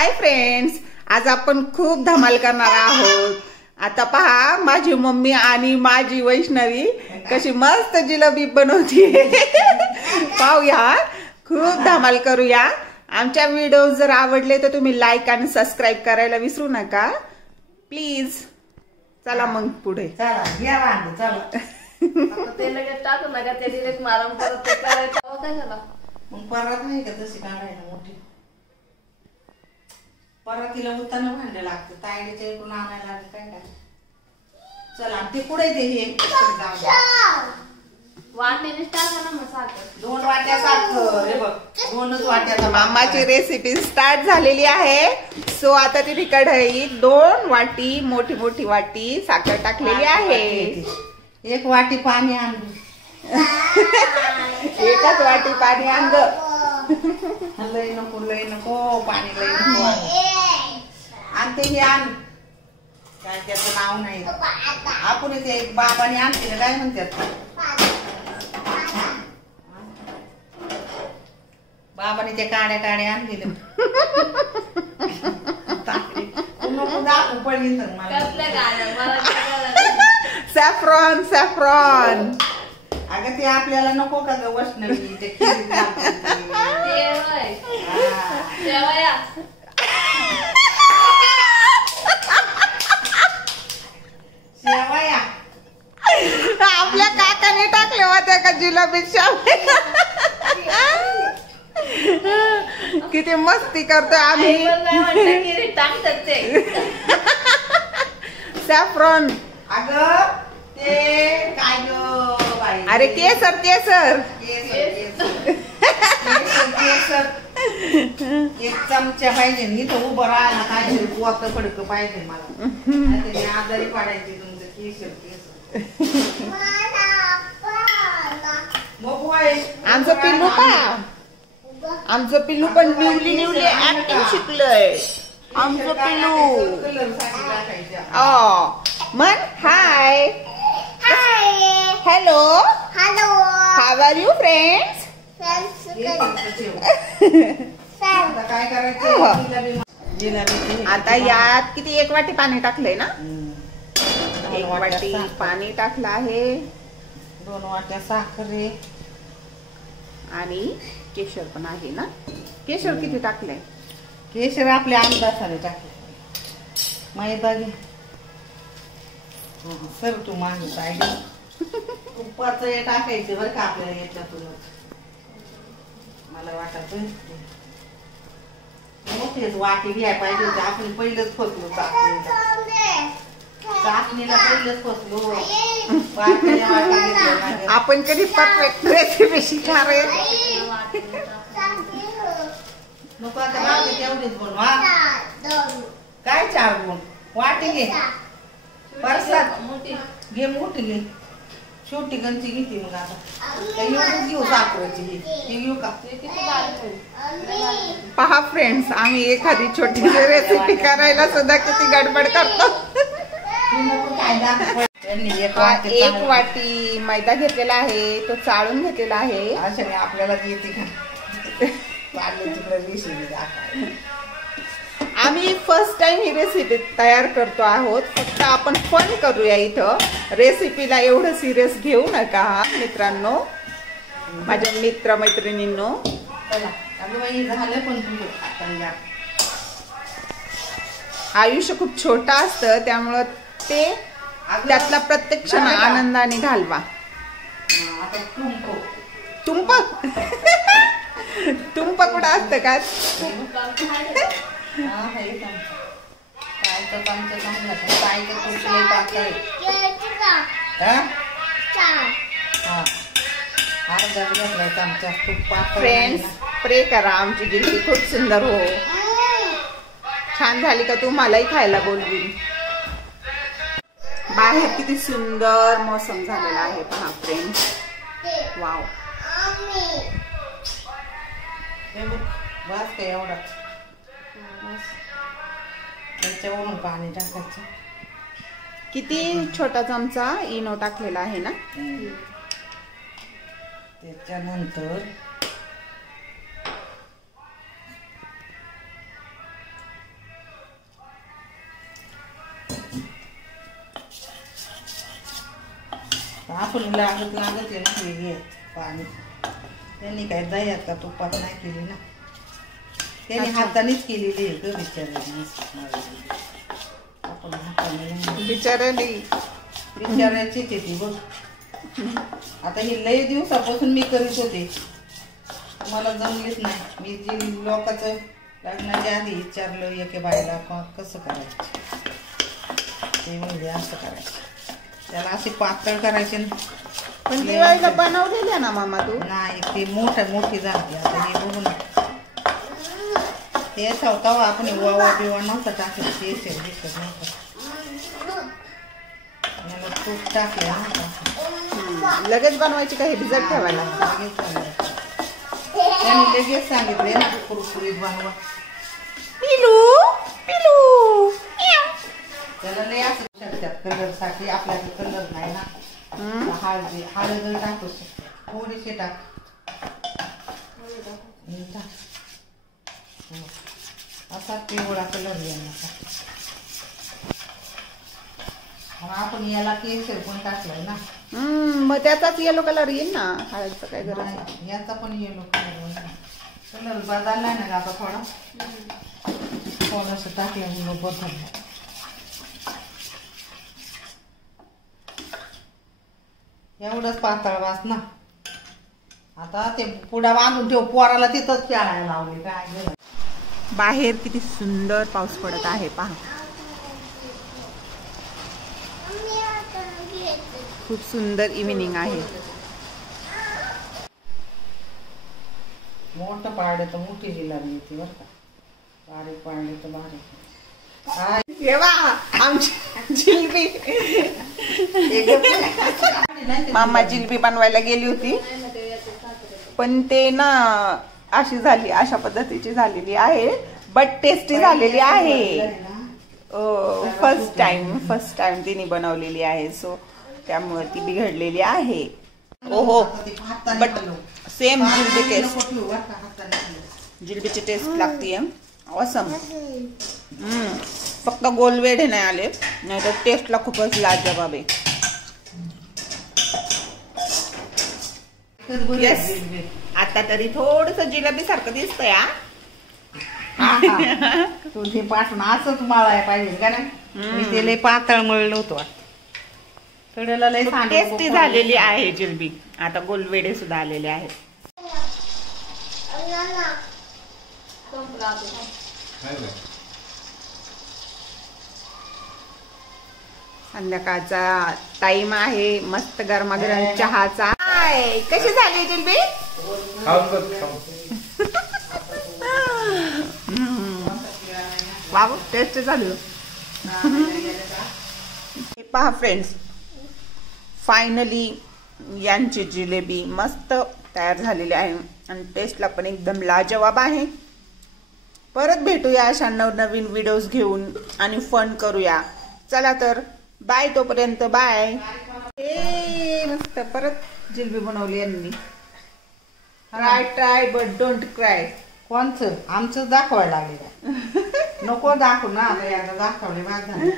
Hi friends, आज आपण खूप धमाल करणार आहोत। आता पहा माझी मम्मी आणि माझी वैष्णवी कशी मस्त जिलेबी बनवते। पाहूया, खूप धमाल करूया। आमच्या व्हिडिओ जर आवडले तर तुम्ही लाईक आणि सबस्क्राइब करायला विसरू नका प्लीज। चला मग पुढे चला या वांग चला आता ते लगेच टाकून नका ते डिरेक्ट मारून परत ते करायचं होतं काय झालं मग परत नाही का तशी काढायला मोठी परत तिला उताना भांडे लागतं तायडीच्या इकडून आणायला लागलं काय काय चला ते पुढे ते हे वाटणीने टाका ना मसाला 2 वाट्या साखर हे बघ 2च वाट्याचा मामाची रेसिपी स्टार्ट झालेली आहे। सो आता ती कढईत 2 वाटी मोठी मोठी वाटी साखर टाकलेली आहे। 1 वाटी पाणी आण एकच वाटी पाणी आण ग। लय नको पाणी लय नको आण ते हे आण काय त्याचं नाव नाही आपण ते एक बाबाने आणते काय म्हणतात बाबाने ते काड्या आणलेले पडली तर मला सॅफ्रॉन सॅफ्रॉन अगं ते आपल्याला नको का ग वैष्णवी ते खिरीत घालतात शेवया आपल्या काकाने टाकले होते का जिलेबी किती मस्ती करतोय आम्ही सॅफ्रॉन। अगं ते काय ग बाई अरे केसर केसर एक चमचा पाहिजे इथं उभं राहायला काय पोत फडक पाहिजे मला आजारी पडायची तुमचं केसर केसर आमचं पिल्लू पण निवली ऍक्टिंग शिकलंय। आमचं पिल्लू मन hi hello how are you friends. काय करायचं आता यात किती 1 वाटी पाणी टाकलंय ना 1 वाटी पाणी टाकलं आहे 2 वाट्या साखर आहे आणि केशर पण आहे ना। केशर किती टाकलंय केशर आपल्या अंदाजाने टाकले मैदा घे सर तू मागे पाहिजे तुपाचं हे टाकायचं बरं का आपल्याला याच्यातूनच मला वाटत मोठेच वाटी घ्याय पाहिजे होते आपण पहिलंच फसलो चाचणीला पहिलंच फसलो आपण कधी परफेक्ट रेसिपी शिकणार आहे नको आता बाकी तेवढीच बनवा काय 4 गुण वाटी घे परसात घे मोठी घे छोटी गंजी घेते मग आता घेऊ साखरेची घेऊ का पहा फ्रेंड्स, आम्ही एखादी छोटी रेसिपी करायला सुद्धा किती गडबड करतो। 1 वाटी मैदा घेतलेला आहे तो चाळून घेतलेला आहे अशाने आपल्याला येते का आम्ही फर्स्ट टाइम ही रेसिपी तयार करतो आहोत। फक्त आपण फन करूया इथं रेसिपीला एवढं सिरियस घेऊ नका मित्रांनो माझ्या मित्र मैत्रिणींनो। झालं पण तुझं आयुष्य खूप छोटं असतं त्यामुळं ते त्यातला प्रत्येक क्षण आनंदाने घालवा। तुंप तुंप कुठं असतं का फ्रेंड्स प्रे करा आमची जिलेबी खूप सुंदर हो छान झाली का तुम्हालाही खायला बोलवीन। बाहेर किती सुंदर मौसम झालेला आहे पहा फ्रेंड्स वाव बस काय एवढंच त्याच्यावरून पाणी टाकायचं किती छोटा चमचा इनो टाकलेला आहे ना त्याच्यानंतर आपण लागत आहे ना हे पाणी. त्यांनी काय दह्यात का तुपात नाही केली ना, त्यांनी हातानेच केलेली आहे ग बिचाऱ्याने. आपण हाताने नाही. बिचाऱ्याची ती बघ. आता ही लई दिवसापासून मी करीत होते, मला जमलीच नाही. मी जी लोकांचं लग्नाच्या आधी विचारलं एके बाईला कसं करायचं, ते म्हणजे असं करायचं. त्याला असे पातळ करायचे ना. पण दिवाळीला बनवलेल्या ना मामा तू? नाही, ते मोठी झाली. आता हे बघून ते होता आपण वावा बिवा नव्हता टाकलं, ते दिसत नव्हतं. याला तूप टाकलं नव्हतं. लगेच बनवायची का हे भिजत ठेवायला? त्यांनी लगेच सांगितले ना कुरकुरीत बनवा. पिलू पिलू त्याला लय असं शकतात कलर साठी. आपल्याकडे कलर नाही ना. हळद टाकू, थोडीशी टाक. असा पिवळा कलर येणार. आपण याला केसर पण टाकलंय ना. मग त्याचाच येलो कलर येईल ना. हळदचं काय गरज आहे? याचा पण येलो कलर बदललाय ना आता थोडा. थोडंसं टाकलं बदललं. एवढंच पातळ वास ना. आता ते पुढा बांधून ठेव, पोराला तिथंच खेळायला लावले. काय बाहेर किती सुंदर पाऊस पडत आहे पहा. खूप सुंदर इव्हिनिंग आहे. मोठं पारडे तर मोठी जिल्हारी येते बरं का, बारीक पारडे तर बारीक. आमची जिलबी मामा जिलबी बनवायला गेली होती, पण ते ना अशी झाली, अशा पद्धतीची झालेली आहे, बट टेस्टी झालेली आहे. फर्स्ट टाइम तिने बनवलेली आहे, सो त्यामुळे ती बिघडलेली आहे. ओहो, बट सेम जिलबी टेस्ट, जिलबीची टेस्ट लागते. ऑसम. फक्त गोलवेढे नाही आले, नाही तर टेस्टला खूपच लाजवाब आहे. Yes. आता तरी थोडस जिलेबी सारखं दिसतंय. तुझे पाठवून असंच मळायला पाहिजे का नाही. मी ते लय पातळ मळलं होतं. थोड्याला लय टेस्टी झालेली आहे जिलबी. आता गोलवेडे सुद्धा आलेले आहेत. संध्याकाळचा टाइम आहे, मस्त गरमागरम चहाचा. कशी झाली जिलबी? वाव, टेस्ट झाली. पहा फ्रेंड्स, फायनली यांची जिलेबी मस्त तयार झालेली आहे आणि टेस्टला पण एकदम लाजवाब आहे. परत भेटूया अशा नवनवीन व्हिडिओज घेऊन आणि फन करूया. चला तर बाय, तोपर्यंत बाय. मस्त परत जिलबी बनवली यांनी. Try but don't cry. कोणचं? आमचं दाखवायला लागले. नको दाखवू ना, आता दाखवले बाद झाले.